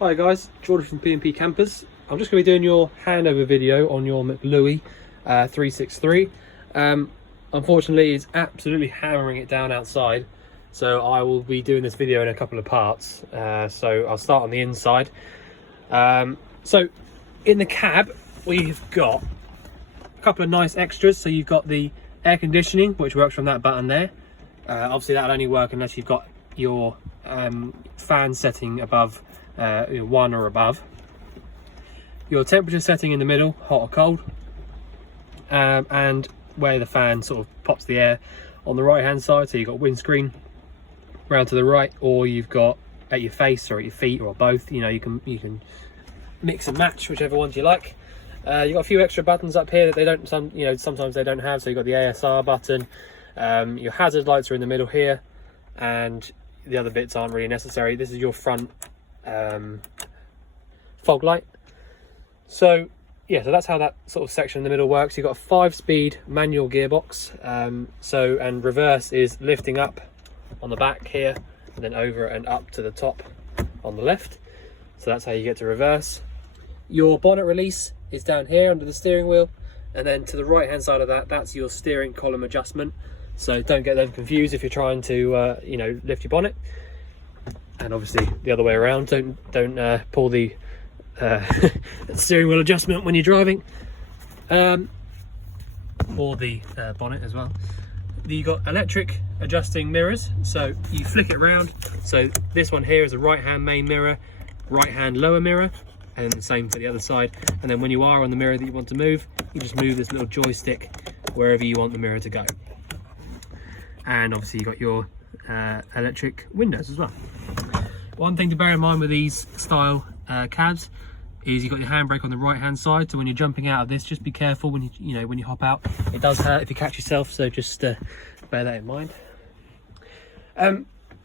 Hi guys, Jordan from P&P Campers. I'm just going to be doing your handover video on your Mclouis 363. Unfortunately, it's absolutely hammering it down outside, so I will be doing this video in a couple of parts. So I'll start on the inside. So in the cab, we've got a couple of nice extras. So you've got the air conditioning, which works from that button there. Obviously, that'll only work unless you've got your fan setting above 1 or above. Your temperature setting in the middle, hot or cold, and where the fan sort of pops the air on the right hand side. So you've got windscreen round to the right, or you've got at your face or at your feet, or both. You know, you can mix and match whichever ones you like. You've got a few extra buttons up here that they don't, sometimes they don't have. So you've got the ASR button. Your hazard lights are in the middle here, and the other bits aren't really necessary. This is your front fog light. So yeah, so that's how that sort of section in the middle works. You've got a 5-speed manual gearbox, and reverse is lifting up on the back here and then over and up to the top on the left. So that's how you get to reverse. Your bonnet release is down here under the steering wheel, and then to the right hand side of that, that's your steering column adjustment. So don't get them confused if you're trying to lift your bonnet. And obviously the other way around, don't pull the steering wheel adjustment when you're driving, or the bonnet as well. You got electric adjusting mirrors, so you flick it around. So this one here is a right hand main mirror, right hand lower mirror, and the same for the other side. And then when you are on the mirror that you want to move, you just move this little joystick wherever you want the mirror to go. And obviously you got your electric windows as well. One thing to bear in mind with these style cabs is you've got your handbrake on the right hand side. So when you're jumping out of this, just be careful when you hop out. It does hurt if you catch yourself, so just bear that in mind.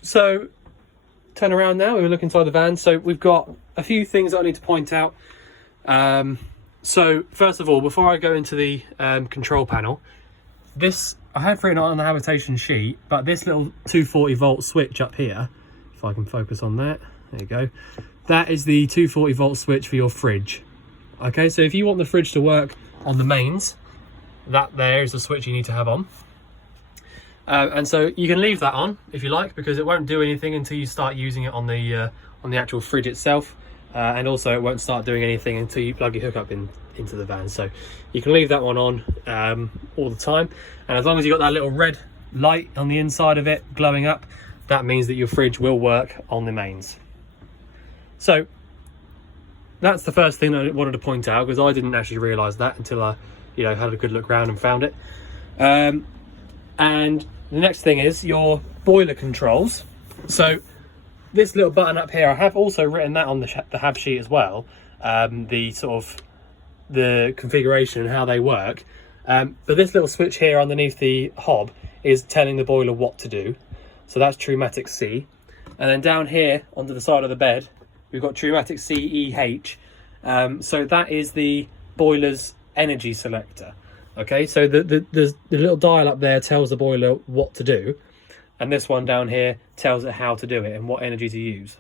So turn around now. We're looking inside the van. So we've got a few things that I need to point out. So first of all, before I go into the control panel, this I have written on the habitation sheet, but this little 240 volt switch up here, if I can focus on that, there you go, that is the 240 volt switch for your fridge. Okay, so if you want the fridge to work on the mains, that there is the switch you need to have on. And so you can leave that on if you like, because it won't do anything until you start using it on the actual fridge itself, and also it won't start doing anything until you plug your hookup into the van. So you can leave that one on all the time, and as long as you've got that little red light on the inside of it glowing up, that means that your fridge will work on the mains. So that's the first thing that I wanted to point out, because I didn't actually realise that until I had a good look around and found it. And the next thing is your boiler controls. So this little button up here, I have also written that on the hab sheet as well, the configuration and how they work. But this little switch here underneath the hob is telling the boiler what to do. So that's Trumatic C. And then down here onto the side of the bed, we've got Trumatic CEH. So that is the boiler's energy selector. Okay, so the little dial up there tells the boiler what to do, and this one down here tells it how to do it and what energy to use.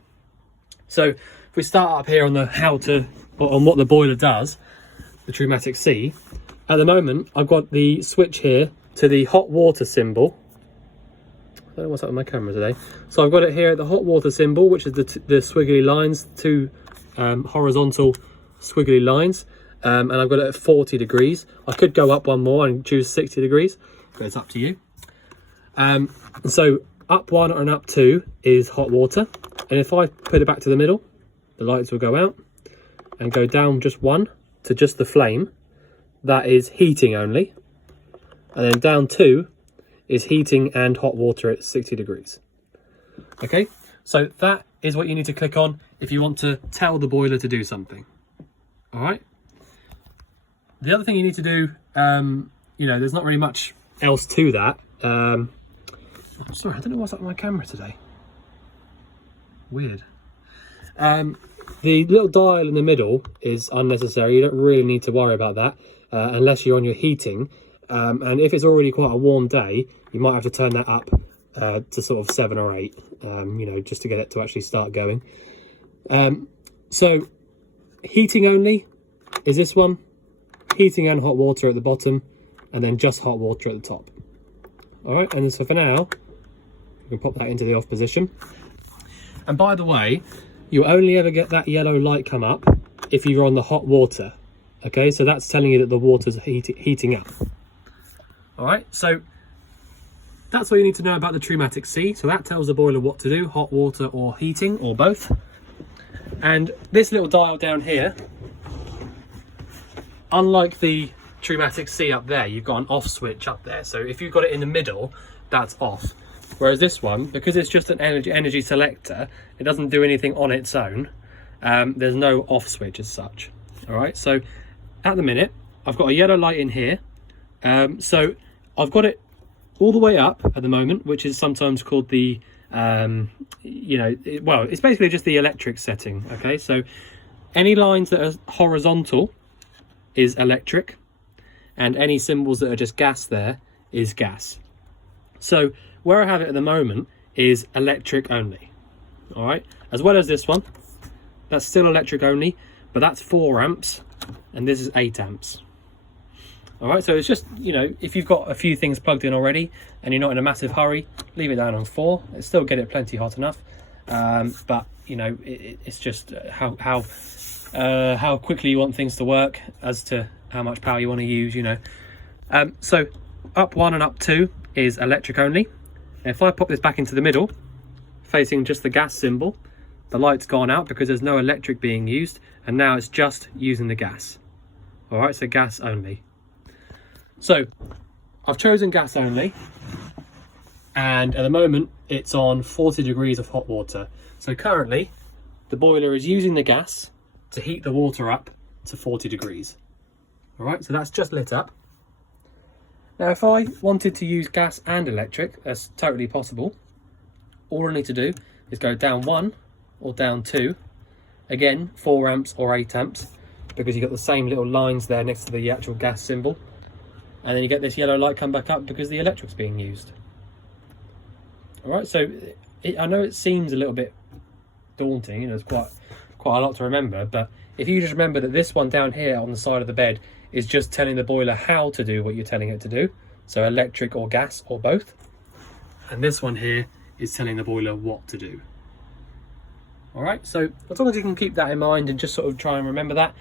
So if we start up here on what the boiler does, the Trumatic C, at the moment I've got the switch here to the hot water symbol. I don't know what's up with my camera today. So I've got it here at the hot water symbol, which is the squiggly lines, two horizontal squiggly lines. And I've got it at 40 degrees. I could go up one more and choose 60 degrees, but it's up to you. So up 1 and up 2 is hot water. And if I put it back to the middle, the lights will go out, and go down just 1 to just the flame. That is heating only. And then down 2 is heating and hot water at 60 degrees. Okay, so that is what you need to click on if you want to tell the boiler to do something. All right. The other thing you need to do, there's not really much else to that. I'm sorry, I don't know what's up with my camera today. Weird. The little dial in the middle is unnecessary. You don't really need to worry about that unless you're on your heating. And if it's already quite a warm day, you might have to turn that up to sort of 7 or 8, just to get it to actually start going. So heating only is this one, heating and hot water at the bottom, and then just hot water at the top. All right, and so for now, we can pop that into the off position. And by the way, you'll only ever get that yellow light come up if you're on the hot water. Okay, so that's telling you that the water's heating up. All right, so that's all you need to know about the Trumatic C. So that tells the boiler what to do, hot water or heating, or both. And this little dial down here, unlike the Trumatic C up there, you've got an off switch up there. So if you've got it in the middle, that's off. Whereas this one, because it's just an energy selector, it doesn't do anything on its own. There's no off switch as such. All right, so at the minute, I've got a yellow light in here. So I've got it all the way up at the moment, which is sometimes called the, well, it's basically just the electric setting. Okay, so any lines that are horizontal is electric, and any symbols that are just gas there is gas. So where I have it at the moment is electric only. All right, as well as this one, that's still electric only, but that's 4 amps, and this is 8 amps. All right, so it's just, if you've got a few things plugged in already and you're not in a massive hurry, leave it down on 4. It'll still get it plenty hot enough. But it's just how quickly you want things to work as to how much power you want to use. So up 1 and up 2 is electric only. And if I pop this back into the middle, facing just the gas symbol, the light's gone out because there's no electric being used, and now it's just using the gas. All right, so gas only. So I've chosen gas only, and at the moment it's on 40 degrees of hot water. So currently the boiler is using the gas to heat the water up to 40 degrees. All right, so that's just lit up. Now if I wanted to use gas and electric, that's totally possible. All I need to do is go down 1 or down 2, again 4 amps or 8 amps, because you've got the same little lines there next to the actual gas symbol. And then you get this yellow light come back up because the electric's being used. All right, so I know it seems a little bit daunting, it's quite a lot to remember, but if you just remember that this one down here on the side of the bed is just telling the boiler how to do what you're telling it to do, so electric or gas or both, and this one here is telling the boiler what to do. All right, so as long as you can keep that in mind and just sort of try and remember that,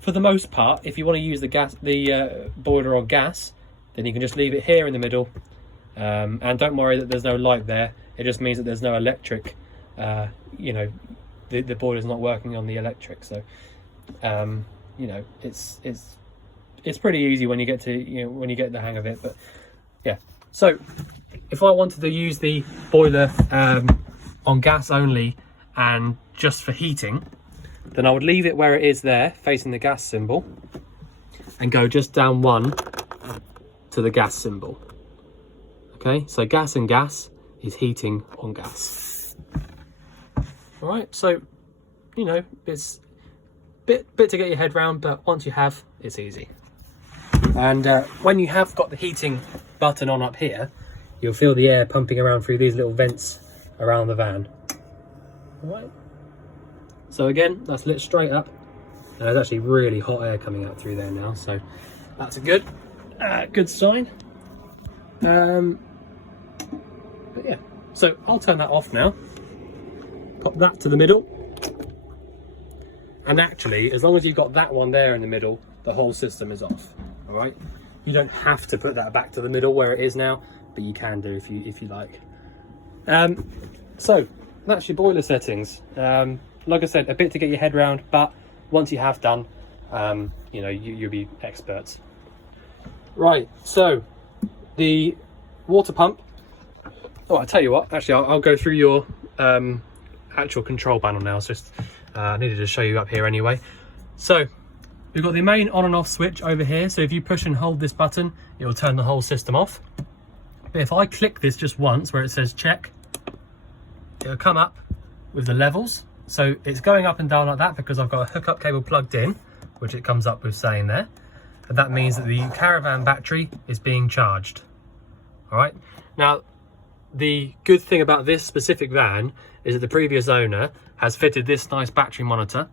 for the most part, if you want to use the boiler on gas, then you can just leave it here in the middle, and don't worry that there's no light there. It just means that there's no electric. The boiler's not working on the electric. So, it's pretty easy when you get to when you get the hang of it. But yeah, so if I wanted to use the boiler on gas only and just for heating, then I would leave it where it is there, facing the gas symbol, and go just down 1 to the gas symbol. Okay, so gas and gas is heating on gas. All right, so, it's bit to get your head round, but once you have, it's easy. And when you have got the heating button on up here, you'll feel the air pumping around through these little vents around the van. All right. So again, that's lit straight up, and there's actually really hot air coming out through there now, so that's a good sign. But yeah, so I'll turn that off now, pop that to the middle, and actually, as long as you've got that one there in the middle, the whole system is off. All right, you don't have to put that back to the middle where it is now, but you can do if you like. So that's your boiler settings. Like I said, a bit to get your head round, but once you have done, you'll be experts. Right, so the water pump. Oh, I'll tell you what, actually, I'll go through your actual control panel now. It's just, I needed to show you up here anyway. So we've got the main on and off switch over here. So if you push and hold this button, it will turn the whole system off. But if I click this just once where it says check, it'll come up with the levels. So it's going up and down like that because I've got a hookup cable plugged in, which it comes up with saying there. And that means that the caravan battery is being charged. All right. Now, the good thing about this specific van is that the previous owner has fitted this nice battery monitor,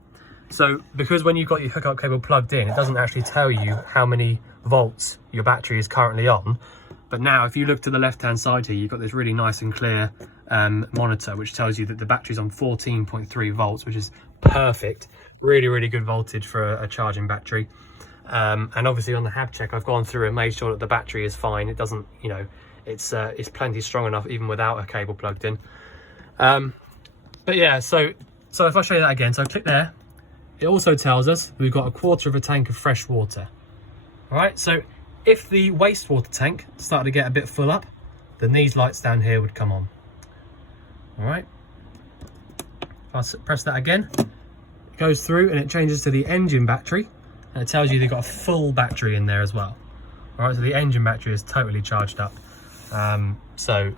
So because when you've got your hookup cable plugged in, it doesn't actually tell you how many volts your battery is currently on. But now if you look to the left hand side here, you've got this really nice and clear monitor which tells you that the battery's on 14.3 volts, which is perfect. Really good voltage for a charging battery. And obviously on the hab check, I've gone through and made sure that the battery is fine. It doesn't, you know, it's plenty strong enough even without a cable plugged in. But yeah, so if I show you that again, so click there. It also tells us we've got 1/4 of a tank of fresh water. All right, so if the wastewater tank started to get a bit full up, then these lights down here would come on. All right, I'll press that again. It goes through and it changes to the engine battery, and it tells you they've got a full battery in there as well. All right, so the engine battery is totally charged up. So,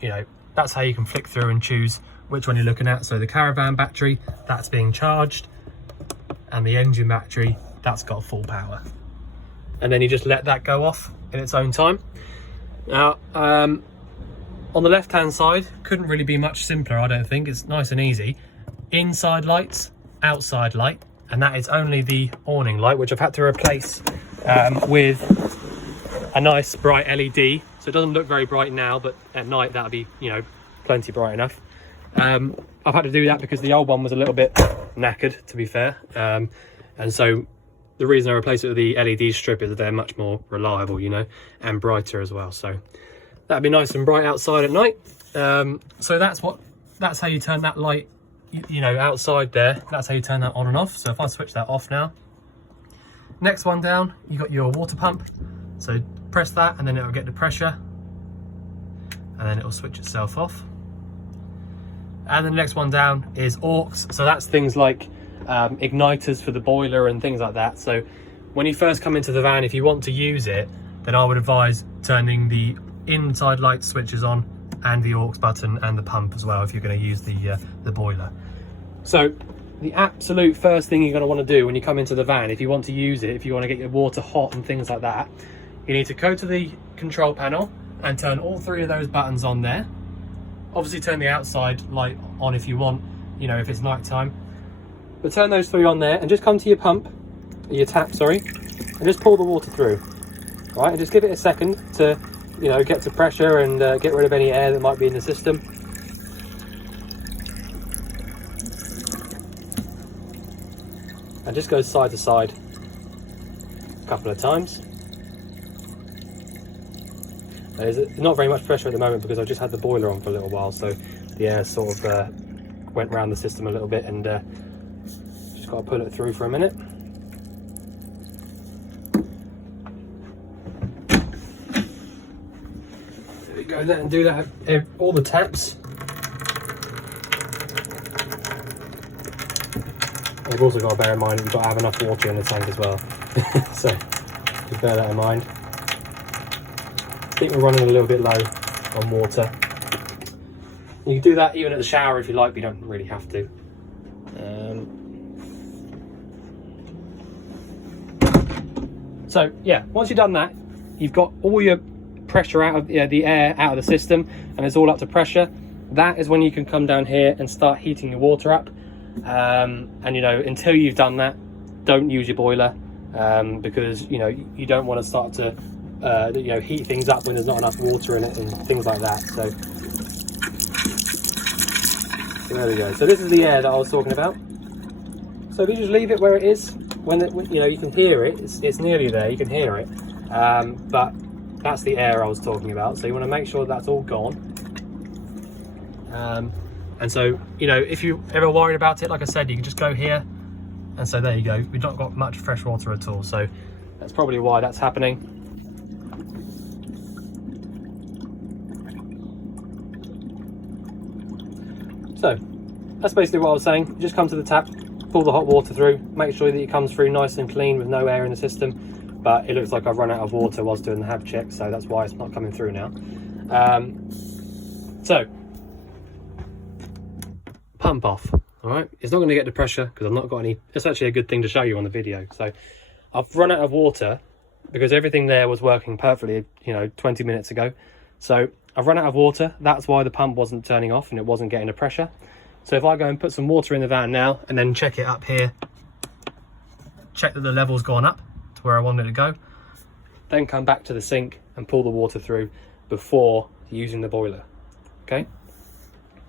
you know, that's how you can flick through and choose which one you're looking at. So the caravan battery, that's being charged, and the engine battery, that's got full power. And then you just let that go off in its own time. Now, on the left hand side, couldn't really be much simpler, I don't think. It's nice and easy. Inside lights, outside light, and that is only the awning light, which I've had to replace with a nice bright LED. So it doesn't look very bright now, but at night that'll be, you know, plenty bright enough. I've had to do that because the old one was a little bit knackered, to be fair. And so the reason I replaced it with the LED strip is that they're much more reliable, you know, and brighter as well. So that'd be nice and bright outside at night. So that's how you turn that light, you know, outside there. That's how you turn that on and off. So if I switch that off now, next one down, you got your water pump. So press that and then it'll get the pressure, and then it'll switch itself off. And then the next one down is aux. So that's things like igniters for the boiler and things like that. So when you first come into the van, if you want to use it, then I would advise turning the inside light switches on and the aux button and the pump as well if you're going to use the boiler. So the absolute first thing you're going to want to do when you come into the van, if you want to use it, if you want to get your water hot and things like that, you need to go to the control panel and turn all 3 of those buttons on there. Obviously turn the outside light on if you want, you know, if it's night time. But turn those 3 on there and just come to your pump, your tap, sorry, and just pour the water through. All right, and just give it a second to, you know, get to pressure and get rid of any air that might be in the system. And just go side to side a couple of times. There's not very much pressure at the moment because I've just had the boiler on for a little while, so the air sort of went around the system a little bit, and just got to pull it through for a minute. There we go, let and do that at all the taps. You've also got to bear in mind that you've got to have enough water in the tank as well. So just bear that in mind. I think we're running a little bit low on water. You can do that even at the shower if you like, but you don't really have to. So yeah, once you've done that, you've got all your pressure out of the air out of the system, and it's all up to pressure. That is when you can come down here and start heating your water up. And you know, until you've done that, don't use your boiler, because you know you don't want to start to you know, heat things up when there's not enough water in it and things like that. So there we go. So this is the air that I was talking about. So if you just leave it where it is, when you know, you can hear it, it's nearly there, you can hear it, but that's the air I was talking about. So you want to make sure that's all gone. And so, you know, if you're ever worried about it, like I said, you can just go here, and so there you go. We've not got much fresh water at all, so that's probably why that's happening. So that's basically what I was saying. You just come to the tap, pull the hot water through, make sure that it comes through nice and clean with no air in the system. But it looks like I've run out of water whilst doing the hab check, so that's why it's not coming through now. So pump off. All right, it's not going to get the pressure because I've not got any. It's actually a good thing to show you on the video. So I've run out of water because everything there was working perfectly, you know, 20 minutes ago. So I've run out of water. That's why the pump wasn't turning off and it wasn't getting the pressure. So if I go and put some water in the van now and then check it up here check that the level's gone up to where I want it to go, then come back to the sink and pull the water through before using the boiler. Okay,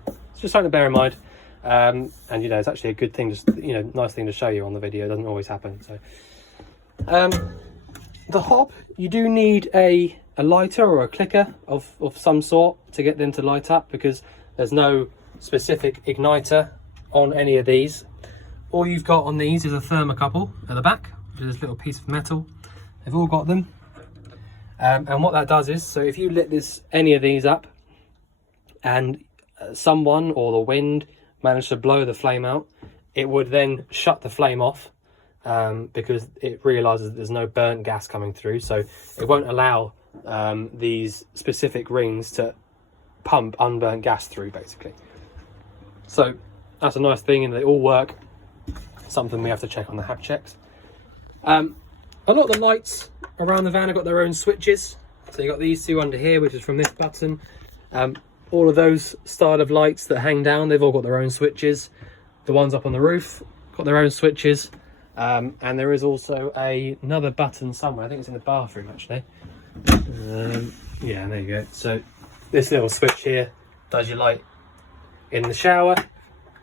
it's just something to bear in mind. And you know, it's actually a good thing, just, you know, nice thing to show you on the video. It doesn't always happen. So the hob, you do need a lighter or a clicker of some sort to get them to light up, because there's no specific igniter on any of these. All you've got on these is a thermocouple at the back, which is this little piece of metal. They've all got them. And what that does is, so if you lit any of these up and someone or the wind managed to blow the flame out, it would then shut the flame off, because it realizes that there's no burnt gas coming through, so it won't allow these specific rings to pump unburnt gas through, basically. So that's a nice thing, and they all work. Something we have to check on the hab checks. A lot of the lights around the van have got their own switches. So you got these two under here, which is from this button. All of those style of lights that hang down, they've all got their own switches. The ones up on the roof got their own switches. And there is also another button somewhere. I think it's in the bathroom, actually. Yeah, there you go. So this little switch here does your light in the shower.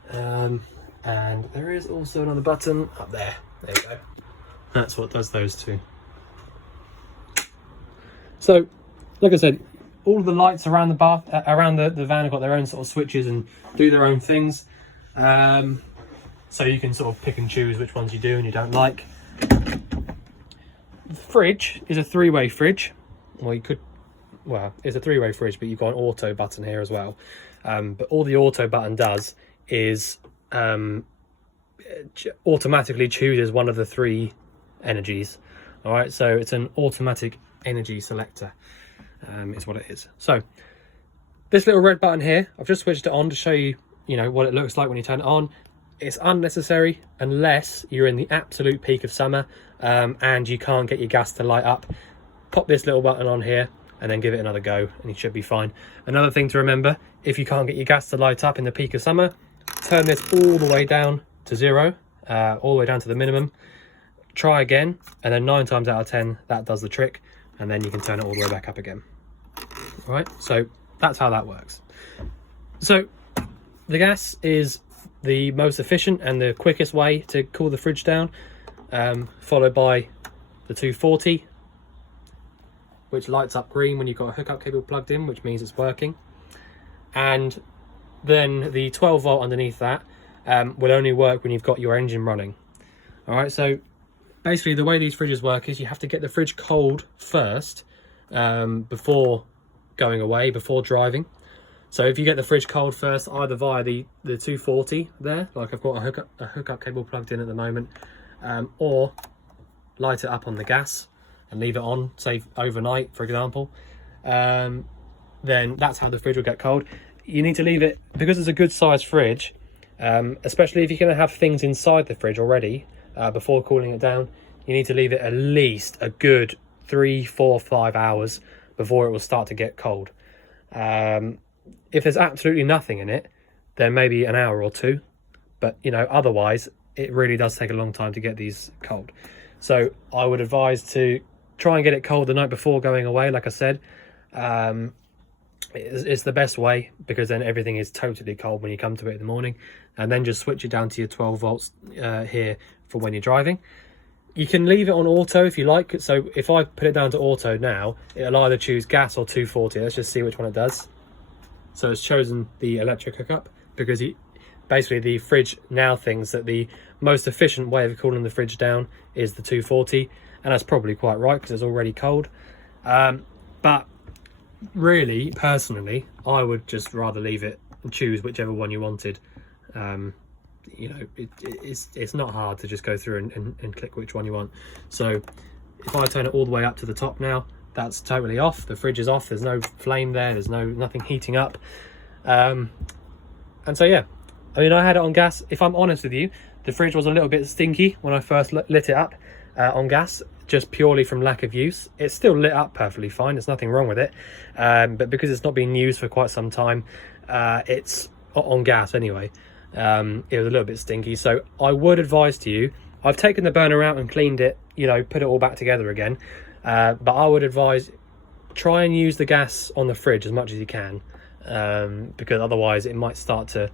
And there is also another button up there. There you go. That's what does those two. So, like I said, all of the lights around the bath, around the van have got their own sort of switches and do their own things. So you can sort of pick and choose which ones you do and you don't like. The fridge is a three-way fridge. Well, it's a three-way fridge, but you've got an auto button here as well. But all the auto button does is automatically chooses one of the three energies. All right, so it's an automatic energy selector, is what it is. So this little red button here, I've just switched it on to show you, you know, what it looks like when you turn it on. It's unnecessary unless you're in the absolute peak of summer and you can't get your gas to light up. Pop this little button on here and then give it another go and you should be fine. Another thing to remember, if you can't get your gas to light up in the peak of summer, turn this all the way down to 0, all the way down to the minimum. Try again, and then 9 times out of 10 that does the trick, and then you can turn it all the way back up again. All right, so that's how that works. So the gas is the most efficient and the quickest way to cool the fridge down, followed by the 240, which lights up green when you've got a hookup cable plugged in, which means it's working. And then the 12 volt underneath that will only work when you've got your engine running. All right, so basically the way these fridges work is you have to get the fridge cold first before going away, before driving. So if you get the fridge cold first, either via the 240 there, like I've got a hookup cable plugged in at the moment, or light it up on the gas and leave it on, say overnight, for example, then that's how the fridge will get cold. You need to leave it, because it's a good sized fridge, especially if you're going to have things inside the fridge already, before cooling it down, you need to leave it at least a good 3, 4, 5 hours before it will start to get cold. If there's absolutely nothing in it, then maybe an hour or two, but you know, otherwise it really does take a long time to get these cold. So I would advise to try and get it cold the night before going away. Like I said, it's the best way, because then everything is totally cold when you come to it in the morning, and then just switch it down to your 12 volts here for when you're driving. You can leave it on auto if you like. So if I put it down to auto now, it'll either choose gas or 240. Let's just see which one it does. So it's chosen the electric hookup, because basically the fridge now thinks that the most efficient way of cooling the fridge down is the 240, and that's probably quite right because it's already cold. But really, personally, I would just rather leave it and choose whichever one you wanted. You know, it's not hard to just go through and click which one you want. So if I turn it all the way up to the top now, that's totally off. The fridge is off. There's no flame there. There's nothing heating up. And so yeah, I mean, I had it on gas. If I'm honest with you, the fridge was a little bit stinky when I first lit it up on gas, just purely from lack of use. It's still lit up perfectly fine. There's nothing wrong with it. But because it's not been used for quite some time, it's on gas anyway. It was a little bit stinky. So I would advise to you, I've taken the burner out and cleaned it, you know, put it all back together again. But I would advise try and use the gas on the fridge as much as you can, because otherwise it might start to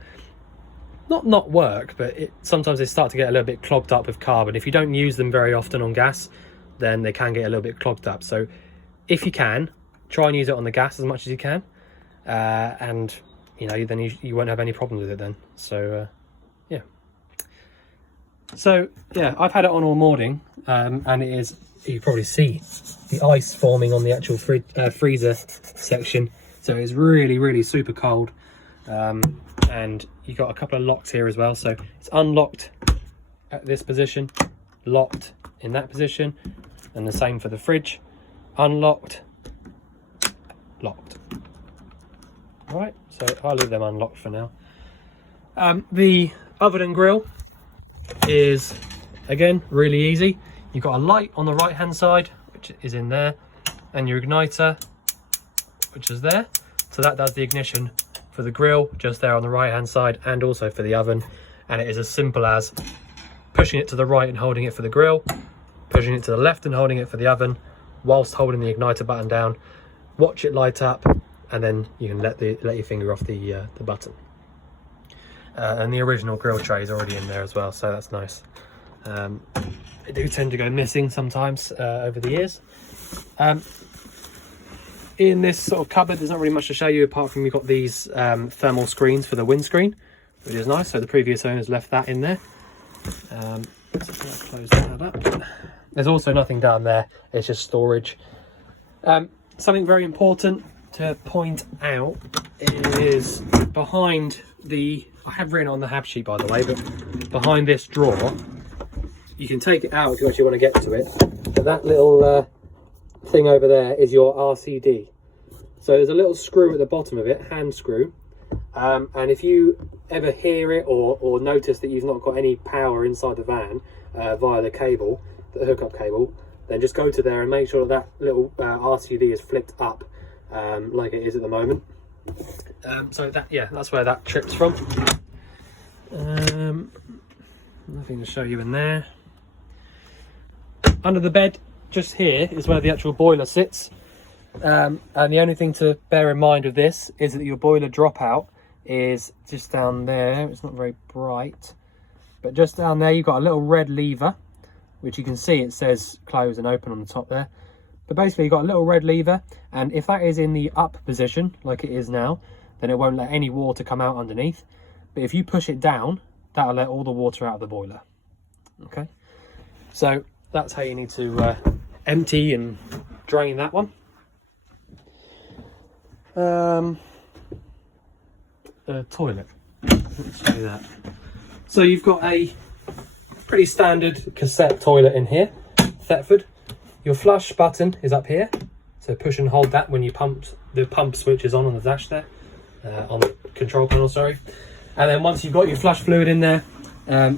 not work, but sometimes they start to get a little bit clogged up with carbon. If you don't use them very often on gas, then they can get a little bit clogged up. So if you can, try and use it on the gas as much as you can, and you know, then you won't have any problems with it then. So yeah. So yeah, I've had it on all morning, and it is, you probably see the ice forming on the actual freezer section. So it's really super cold, and you've got a couple of locks here as well. So it's unlocked at this position, locked in that position, and the same for the fridge. Unlocked, locked. All right, so I'll leave them unlocked for now. The oven and grill is, again, really easy. You've got a light on the right hand side, which is in there, and your igniter, which is there. So that does the ignition for the grill, just there on the right hand side, and also for the oven. And it is as simple as pushing it to the right and holding it for the grill, pushing it to the left and holding it for the oven, whilst holding the igniter button down. Watch it light up, and then you can let your finger off the button. And the original grill tray is already in there as well, so that's nice. They do tend to go missing sometimes over the years. In this sort of cupboard, there's not really much to show you apart from you've got these thermal screens for the windscreen, which is nice. So the previous owners left that in there. So close that up. There's also nothing down there, it's just storage. Something very important to point out is behind the, I have written on the hab sheet by the way, but behind this drawer, you can take it out if you actually want to get to it. But that little thing over there is your RCD. So there's a little screw at the bottom of it, hand screw. And if you ever hear it or notice that you've not got any power inside the van via the cable, the hookup cable, then just go to there and make sure that little RCD is flicked up like it is at the moment. So that, yeah, that's where that trips from. Nothing to show you in there. Under the bed, just here, is where the actual boiler sits. And the only thing to bear in mind of this is that your boiler dropout is just down there. It's not very bright, but just down there you've got a little red lever, which you can see it says close and open on the top there. But basically you've got a little red lever, and if that is in the up position like it is now, then it won't let any water come out underneath. But if you push it down, that'll let all the water out of the boiler. Okay, so that's how you need to empty and drain that one. Toilet. Let's show you that. So you've got a pretty standard cassette toilet in here, Thetford. Your flush button is up here, so push and hold that when you the pump switch is on the dash there, on the control panel, sorry. And then once you've got your flush fluid in there,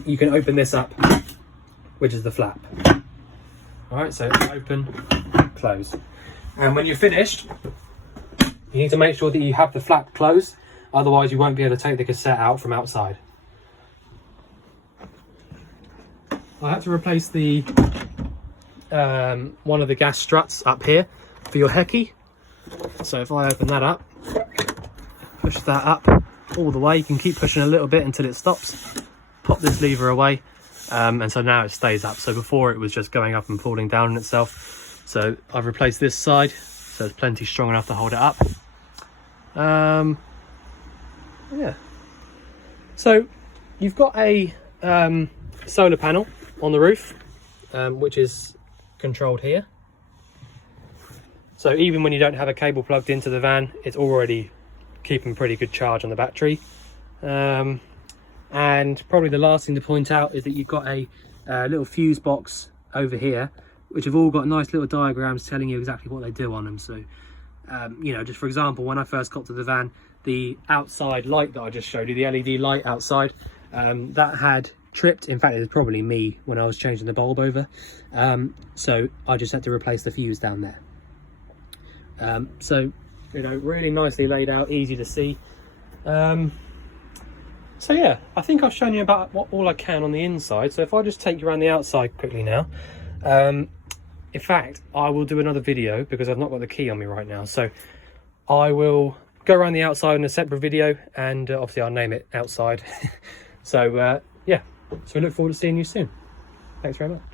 you can open this up, which is the flap. All right, so open, close. And when you're finished, you need to make sure that you have the flap closed, otherwise you won't be able to take the cassette out from outside. I had to replace the one of the gas struts up here for your Hecky. So if I open that up, push that up all the way, you can keep pushing a little bit until it stops. Pop this lever away, and so now it stays up. So before it was just going up and falling down on itself. So I've replaced this side, so it's plenty strong enough to hold it up. Yeah. So you've got a solar panel on the roof, which is controlled here. So even when you don't have a cable plugged into the van, it's already keeping pretty good charge on the battery. And probably the last thing to point out is that you've got a little fuse box over here, which have all got nice little diagrams telling you exactly what they do on them. So you know, just for example, when I first got to the van, the outside light that I just showed you, the LED light outside, that had tripped. In fact, it was probably me when I was changing the bulb over. So I just had to replace the fuse down there. So, you know, really nicely laid out, easy to see. So yeah, I think I've shown you about all I can on the inside. So if I just take you around the outside quickly now. In fact, I will do another video because I've not got the key on me right now. So I will go around the outside in a separate video, and obviously I'll name it outside. So yeah, so I look forward to seeing you soon. Thanks very much.